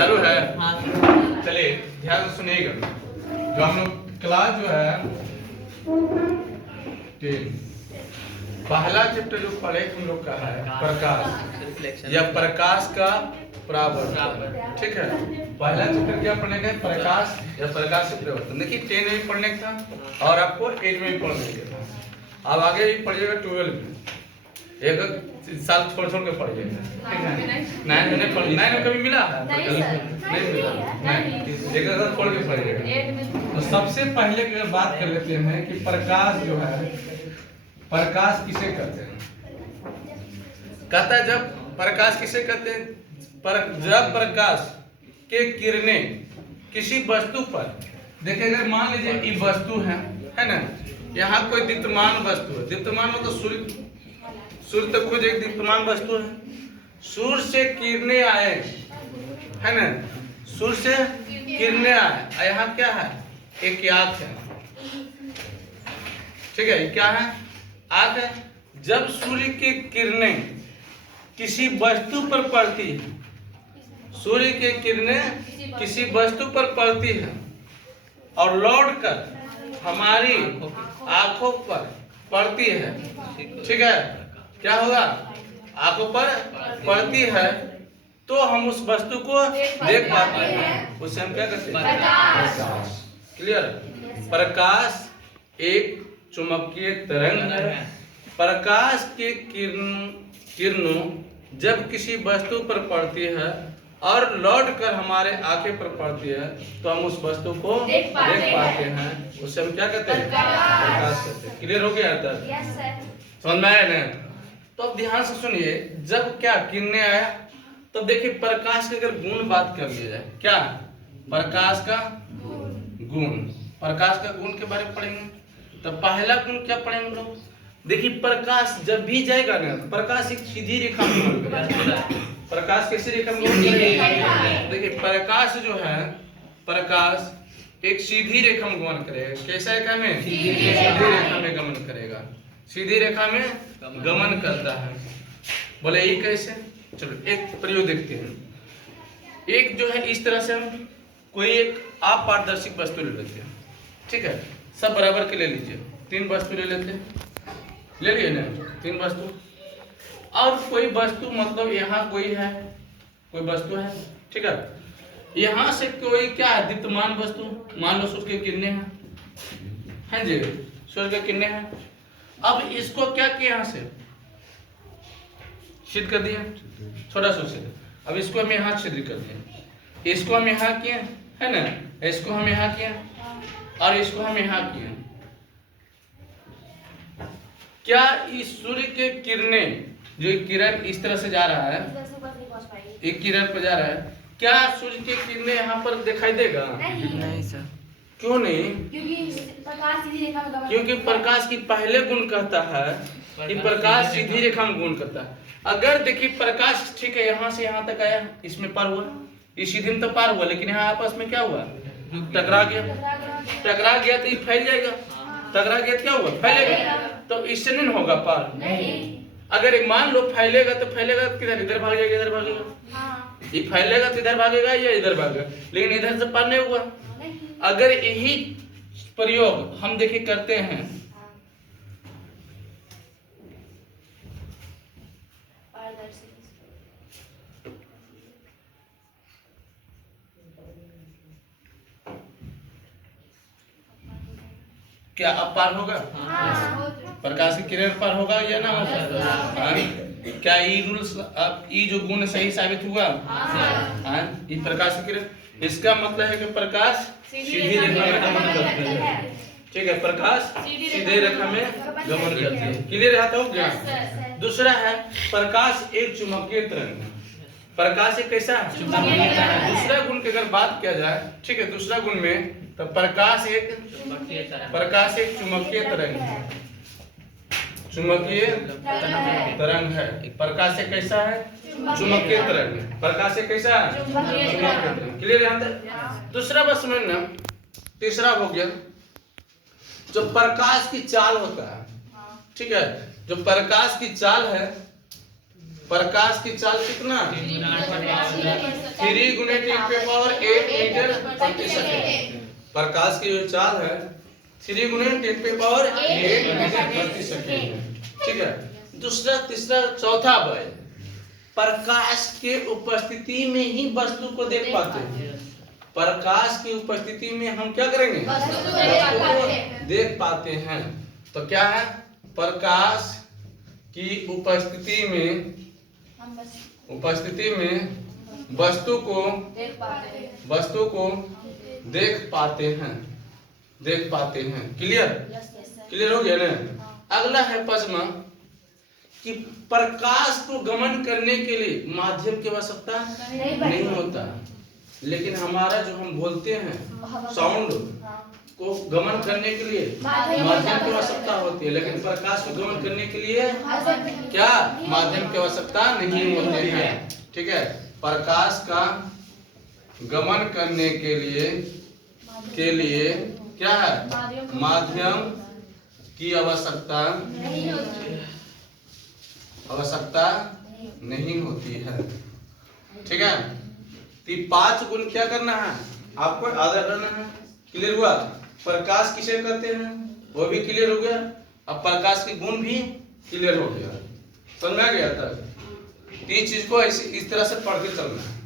चालू है। चलिए ध्यान से सुनिएगा। जो हम लोग क्लास जो है 10 पहला चैप्टर जो पढ़े हम लोग का है प्रकाश या प्रकाश का परावर्तन। ठीक है, पहला चैप्टर क्या पढ़ने का है? प्रकाश या प्रकाश से परिवर्तन। देखिए 10 में भी पढ़ने का था और आपको 8 में भी पढ़ने का था। अब आगे भी पढ़िएगा 12 में, एक साल छोड़ छोड़ के पढ़िएगा। ठीक है, 9 में कभी मिला है? नहीं मिला। एक साल छोड़ के पढ़िएगा। तो सबसे पहले की अगर बात कर लेते हैं कि प्रकाश जो है, प्रकाश किसे कहते हैं? कहता है जब प्रकाश किसे कहते हैं? जब प्रकाश के किरणें किसी वस्तु पर, देखिए अगर मान लीजिए ये वस्तु है ना, यहाँ कोई दीप्तमान वस्तु है। दीप्तमान मतलब सूर्य तो खुद एक दीप्तमान वस्तु है। सूर्य से किरणें आए, है ना, सूर्य से किरणें आए, यहाँ क्या है? एक आँख है। ठीक है, क्या है? आँख है। जब सूर्य की किरणें किसी वस्तु पर पड़ती है, सूर्य की किरणें किसी वस्तु पर पड़ती है और लौटकर हमारी आंखों पर पड़ती है, ठीक है, क्या होगा? आंखों पर पड़ती है तो हम उस वस्तु को देख पाते हैं। उसे हम क्या कहते हैं? प्रकाश। क्लियर? प्रकाश एक चुंबकीय तरंग है। प्रकाश के किरणों जब किसी वस्तु पर पड़ती है और लौट कर हमारे आंखें पर पड़ती है तो हम उस वस्तु को देख पाते हैं। उसे हम क्या कहते हैं? प्रकाश कहते हैं। क्लियर हो गया तब? Yes sir. समझ में आया ना? तो अब ध्यान से सुनिए, जब क्या किरणें आया तब देखिए प्रकाश के अगर गुण बात कर लिया जाए, क्या प्रकाश का गुण, प्रकाश का गुण के बारे में पढ़ेंगे। तो पहला गुण क्या पढ़ेंगे हम लोग? देखिए प्रकाश जब भी जाएगा ना, प्रकाश एक सीधी रेखा में घूम करेगा। प्रकाश कैसी रेखा में घूम करेगा? देखिए प्रकाश जो है, प्रकाश एक सीधी रेखा में गमन करेगा। कैसा रेखा में? सीधी रेखा में गमन करेगा। सीधी रेखा में गमन करता है। बोले ये कैसे? चलो एक प्रयोग देखते हैं। एक जो है इस तरह से हम कोई एक अपारदर्शी वस्तु ले लेते हैं। ठीक है, सब बराबर के ले लीजिए। 3 वस्तु ले लेते हैं, ले लिए ना 3 वस्तु। और कोई वस्तु मतलब यहाँ कोई है, कोई वस्तु है, ठीक है, यहाँ से कोई क्या है? दीप्तमान वस्तु, मान लो सूर्य की किरणें हैं जी, सूर्य की किरणें हैं। अब इसको क्या किया? यहाँ से छिद्र कर दिया, छोटा सा छिद्र। अब इसको हम यहाँ छिद्र कर दिया, इसको हम यहाँ किए, है ना, इसको हम यहाँ किए और इसको हम यहाँ किए। क्या इस सूर्य के किरणें, जो किरण इस तरह से जा रहा है, एक किरण पर जा रहा है, क्या सूर्य की किरणें यहाँ पर दिखाई देगा? नहीं सर। क्यों नहीं? क्योंकि प्रकाश की पहले गुण कहता है कि प्रकाश सीधी रेखा में गुण करता है। अगर देखिए प्रकाश ठीक है यहाँ से यहाँ तक आया, इसमें पार हुआ, इस सीधी में तो पार हुआ, लेकिन यहाँ आपस में क्या हुआ? टकरा गया। टकरा गया तो ये फैल जाएगा। टकरा गया तो क्या हुआ? फैलेगा। तो इससे नहीं होगा पार। अगर मान लो फैलेगा तो फैलेगा किधर? इधर भाग जाएगा, इधर भागेगा। ये फैलेगा तो इधर भागेगा या इधर भागेगा, लेकिन इधर से पार नहीं हुआ। अगर यही प्रयोग हम देखिए करते हैं, क्या अब पार होगा? प्रकाश की किरण पार होगा या ना होगा? क्या ये रूल्स, अब ये जो गुण सही साबित हुआ? ये प्रकाश की किरण, इसका मतलब है कि प्रकाश सीधी रेखा में गमन करते हैं। ठीक है, प्रकाश सीधे रेखा में गमन करते हैं। क्लियर है? तो हो गया। दूसरा है प्रकाश एक चुंबकीय तरंग है। प्रकाश एक कैसा? दूसरा गुण की अगर बात किया जाए, ठीक है, दूसरा गुण में तो प्रकाश एक चुंबकीय तरंग है। चुंबकीय तरंग है। प्रकाश एक कैसा है? चुंबकीय तरंग। प्रकाश एक कैसा है? क्लियर है? दूसरा बस समझना। तीसरा हो गया जो प्रकाश की चाल होता है, ठीक है, जो प्रकाश की चाल है प्रकाश की चाल कितना 3 गुने 10 पे पावर 8 मीटर प्रति सेकंड। प्रकाश की जो चाल है 3 गुने 10 पे पावर 8 मीटर प्रति सेकंड। ठीक है, दूसरा तीसरा चौथा बाय प्रकाश के उपस्थिति में ही वस्तु को देख पाते हैं। प्रकाश की उपस्थिति में हम क्या करेंगे, वस्तु को देख पाते हैं। तो क्या है, प्रकाश की उपस्थिति में वस्तु को देख पाते हैं। क्लियर हो गया ना। अगला है पश्चिमा कि प्रकाश को गमन करने के लिए माध्यम की आवश्यकता नहीं होता, लेकिन हमारा जो हम बोलते हैं साउंड को गमन करने के लिए माध्यम की आवश्यकता होती है, लेकिन प्रकाश को गमन करने के लिए क्या माध्यम की आवश्यकता नहीं होती है। ठीक है, प्रकाश का गमन करने के लिए क्या है, माध्यम की आवश्यकता नहीं होती है। ठीक है, तो 5 गुण क्या करना है, आपको आदर करना है। क्लियर हुआ। प्रकाश किसे कहते हैं वो भी क्लियर हो गया। अब प्रकाश के गुण भी क्लियर हो गया, समझ में आ गया। तब 3 चीज को इस तरह से पढ़ के चलना है।